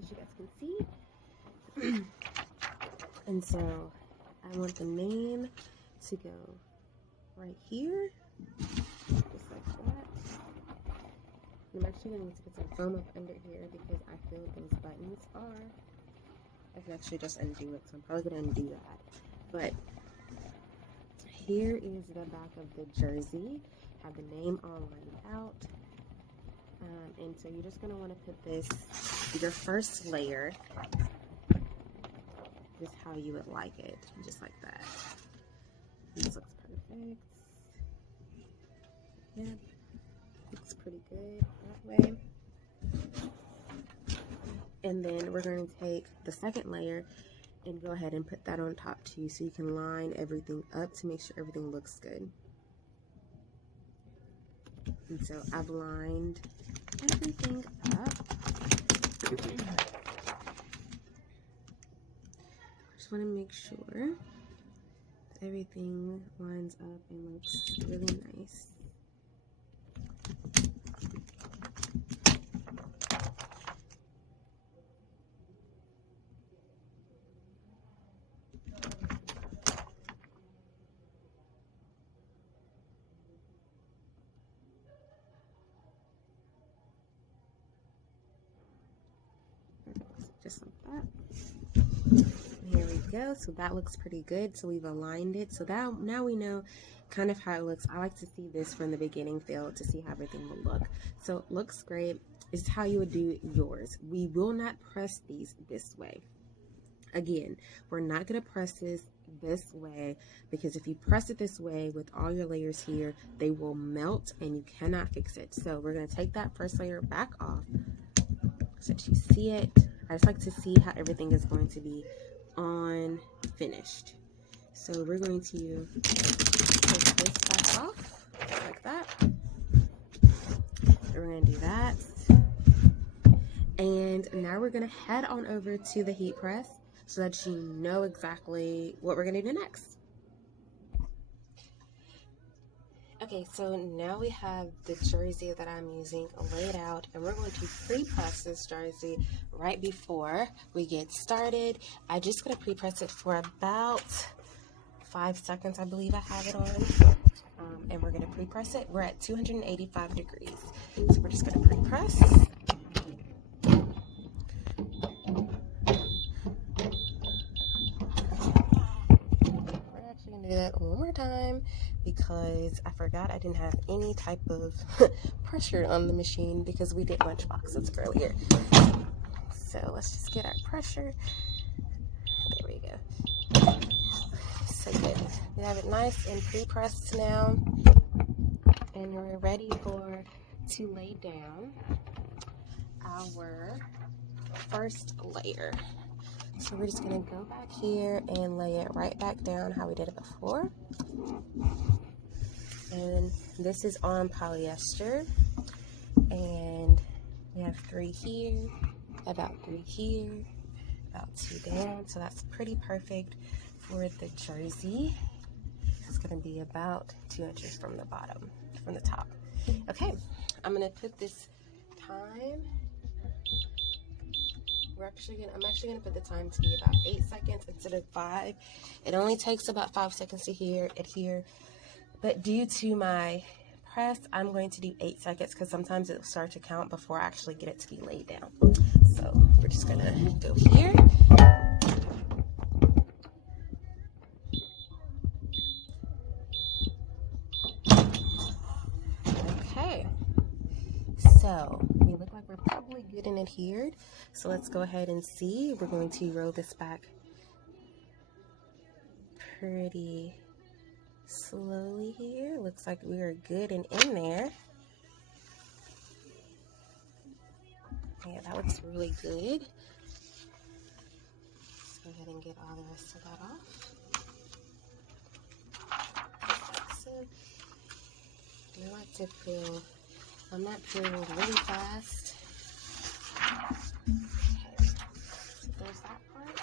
as you guys can see. And so I want the name to go right here, just like that. I'm actually going to need to put some foam up under here because I feel those buttons are. I can actually just undo it, so I'm probably going to undo that. But here is the back of the jersey. Have the name all lined out. And so you're just going to want to put this, your first layer, just how you would like it, just like that. This looks perfect. Yeah, looks pretty good that way. And then we're going to take the second layer and go ahead and put that on top too, so you can line everything up to make sure everything looks good. And so I've lined everything up. Just want to make sure that everything lines up and looks really nice. Just like that. Here we go. So that looks pretty good. So we've aligned it. So that now we know kind of how it looks. I like to see this from the beginning feel to see how everything will look. So it looks great. It's how you would do yours. We will not press these this way. Again, we're not going to press this way because if you press it this way with all your layers here, they will melt and you cannot fix it. So we're going to take that first layer back off so that you see it. I just like to see how everything is going to be on finished. So we're going to take this back off like that. We're going to do that. And now we're going to head on over to the heat press so that you know exactly what we're going to do next. Okay, so now we have the jersey that I'm using laid out, and we're going to pre-press this jersey right before we get started. I just going to pre-press it for about 5 seconds, I believe I have it on. And we're going to pre-press it. We're at 285 degrees. So we're just going to pre-press. Do that one more time because I forgot I didn't have any type of pressure on the machine because we did lunch boxes earlier. So let's just get our pressure. There we go. So good. We have it nice and pre-pressed now, and we're ready to lay down our first layer. So we're just going to go back here and lay it right back down how we did it before. And this is on polyester. And we have 3 here, about 3 here, about 2 down. So that's pretty perfect for the jersey. It's going to be about 2 inches from the bottom, from the top. Okay, I'm going to put this time. I'm actually gonna put the time to be about 8 seconds instead of 5. It only takes about 5 seconds to adhere, but due to my press, I'm going to do 8 seconds because sometimes it'll start to count before I actually get it to be laid down. So we're just gonna go here. Okay. So we look like we're probably good and adhered. So let's go ahead and see. We're going to roll this back pretty slowly here. Looks like we are good and in there. Yeah, that looks really good. Let's go ahead and get all the rest of that off. So I like to peel. I'm not peeling really fast. Okay, so there's that part.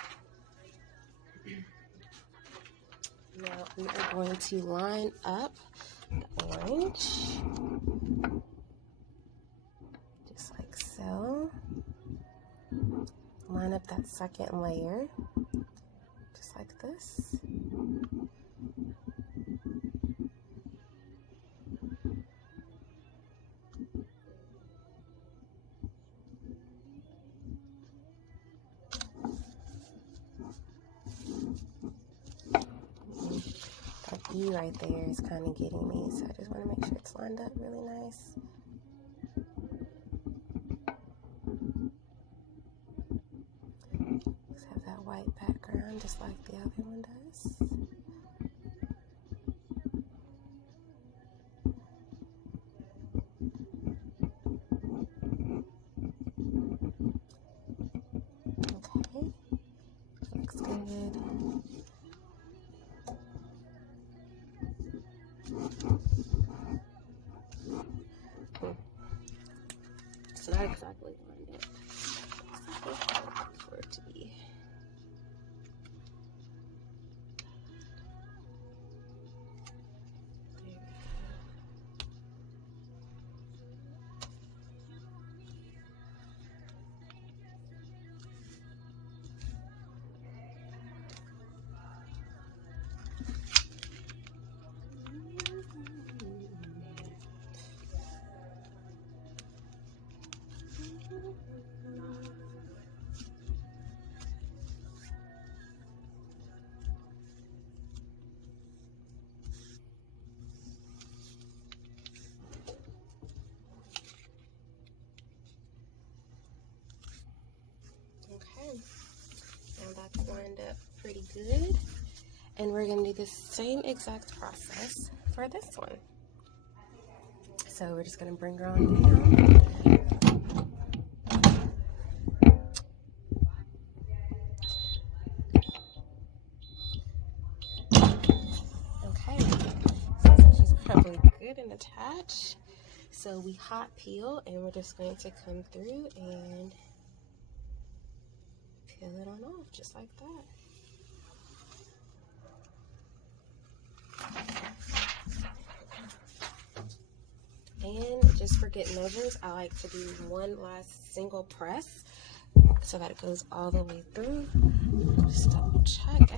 Now we are going to line up the orange, just like so. line up that second layer, just like this. That E right there is kind of getting me, so I just want to make sure it's lined up really nice. Just have that white background just like the other one does. Okay, looks good. It's not exactly lined up for it to be. Okay, now that's lined up pretty good. And we're going to do the same exact process for this one. So we're just going to bring her on down. Okay, so she's probably good and attached. So we hot peel, and we're just going to come through and peel it on off just like that. And just for good measures, I like to do one last single press so that it goes all the way through. Just double check